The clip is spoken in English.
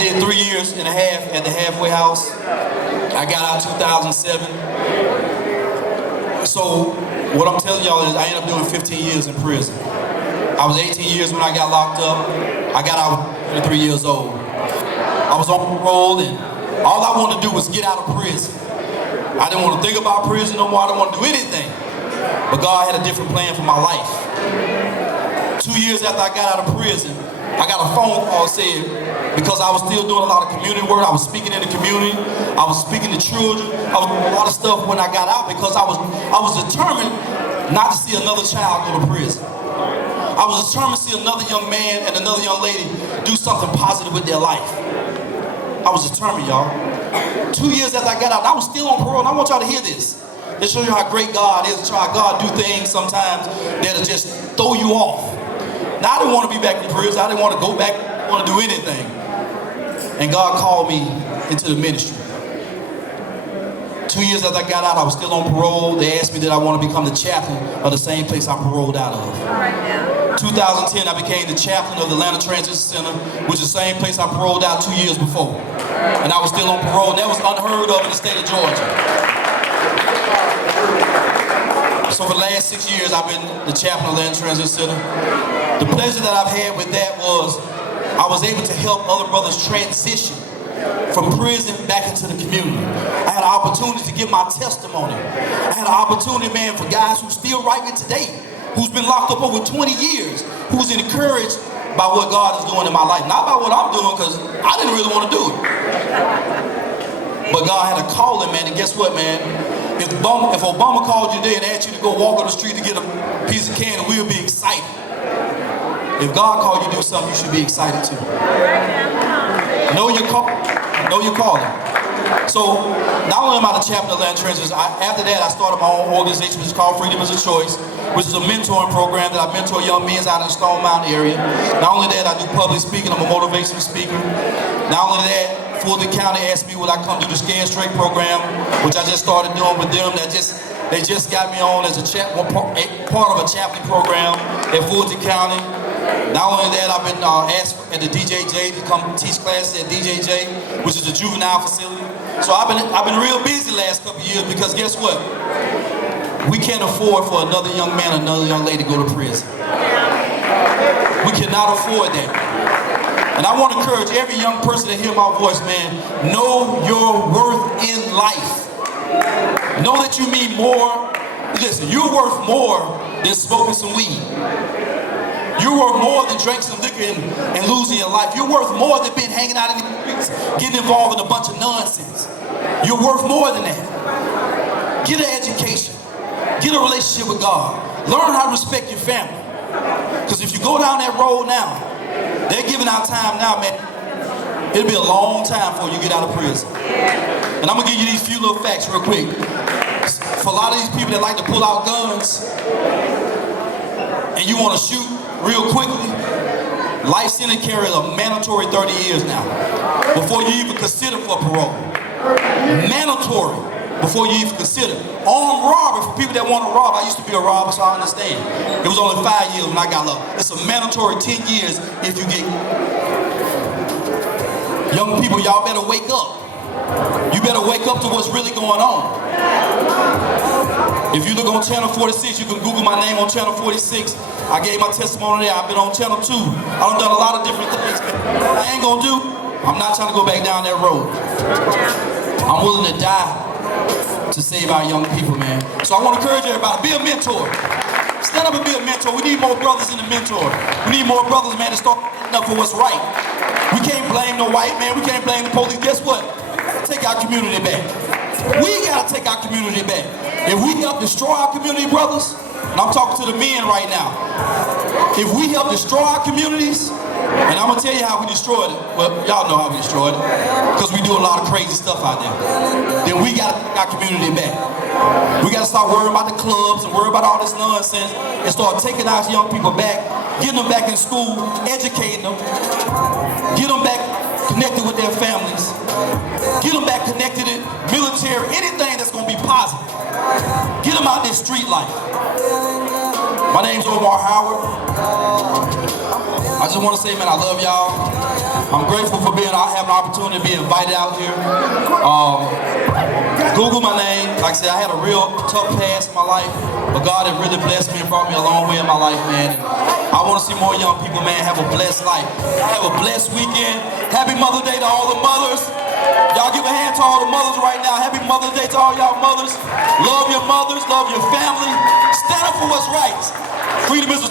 did 3 years and a half at the halfway house. I got out in 2007. So what I'm telling y'all is I ended up doing 15 years in prison. I was 18 years when I got locked up. I got out at 23 years old. I was on parole, and all I wanted to do was get out of prison. I didn't want to think about prison no more. I didn't want to do anything. But God had a different plan for my life. 2 years after I got out of prison, I got a phone call saying, because I was still doing a lot of community work, I was speaking in the community, I was speaking to children, I was doing a lot of stuff when I got out because I was determined not to see another child go to prison. I was determined to see another young man and another young lady do something positive with their life. I was determined, y'all. 2 years after I got out, I was still on parole, and I want y'all to hear this. To show you how great God is, how God do things sometimes that'll just throw you off. Now, I didn't want to be back in prison. I didn't want to go back, want to do anything. And God called me into the ministry. 2 years after I got out, I was still on parole. They asked me that I want to become the chaplain of the same place I paroled out of. 2010, I became the chaplain of the Atlanta Transition Center, which is the same place I paroled out 2 years before. And I was still on parole, and that was unheard of in the state of Georgia. So for the last 6 years, I've been the chaplain of the Atlanta Transition Center. The pleasure that I've had with that was I was able to help other brothers transition from prison back into the community. I had an opportunity to give my testimony. I had an opportunity, man, for guys who still writing today, who's been locked up over 20 years, who's encouraged by what God is doing in my life. Not by what I'm doing, because I didn't really want to do it. But God had a calling, man, and guess what, man? If Obama called you today and asked you to go walk on the street to get a piece of candy, we would be excited. If God called you to do something, you should be excited too. Know your call. Know your calling. So, not only am I the chaplain of Atlanta Transition, after that I started my own organization, which is called Freedom is a Choice, which is a mentoring program that I mentor young men out in the Stone Mountain area. Not only that, I do public speaking. I'm a motivational speaker. Not only that, Fulton County asked me would I come do the Scared Straight program, which I just started doing with them. They just got me on as a part of a chaplain program at Fulton County. Not only that, I've been asked at the DJJ to come teach classes at DJJ, which is a juvenile facility. So I've been real busy the last couple of years because guess what? We can't afford for another young man or another young lady to go to prison. We cannot afford that. And I want to encourage every young person to hear my voice, man. Know your worth in life. Know that you mean more. Listen, you're worth more than smoking some weed. You're worth more than drinking some liquor and losing your life. You're worth more than being hanging out in the streets, getting involved in a bunch of nonsense. You're worth more than that. Get an education. Get a relationship with God. Learn how to respect your family. Because if you go down that road now, they're giving out time now, man. It'll be a long time before you get out of prison. And I'm going to give you these few little facts real quick. For a lot of these people that like to pull out guns and you want to shoot real quickly, life sentence carries a mandatory 30 years now before you even consider for parole. Mandatory before you even consider. Armed robbery for people that want to rob. I used to be a robber, so I understand. It was only 5 years when I got locked. It's a mandatory 10 years if you get. Young people, y'all better wake up. You better wake up to what's really going on. If you look on channel 46, you can Google my name on channel 46. I gave my testimony there. I've been on channel 2. I've done a lot of different things. What I ain't gonna do, I'm not trying to go back down that road. I'm willing to die to save our young people, man. So I want to encourage everybody, be a mentor. Stand up and be a mentor. We need more brothers in the mentor. We need more brothers, man, to start standing up for what's right. We can't blame no white man. We can't blame the police. Guess what? Take our community back. We gotta take our community back. If we help destroy our community, brothers, and I'm talking to the men right now, if we help destroy our communities, and I'm gonna tell you how we destroyed it. Well, y'all know how we destroyed it, because we do a lot of crazy stuff out there. Then we gotta take our community back. We gotta start worrying about the clubs and worry about all this nonsense and start taking our young people back, getting them back in school, educating them, get them back connected with their families, get them back connected in military, anything that's gonna be positive. Get them out there street life. My name's Omar Howard. I just want to say, man, I love y'all. I'm grateful for I have an opportunity to be invited out here. Google my name. Like I said, I had a real tough past in my life, but God has really blessed me and brought me a long way in my life, man. And I want to see more young people, man, have a blessed life. Have a blessed weekend. Happy Mother's Day to all the mothers. Y'all give a hand to all the mothers right now. Happy Mother's Day to all y'all mothers. Love your mothers, love your family. Stand up for what's right. Freedom is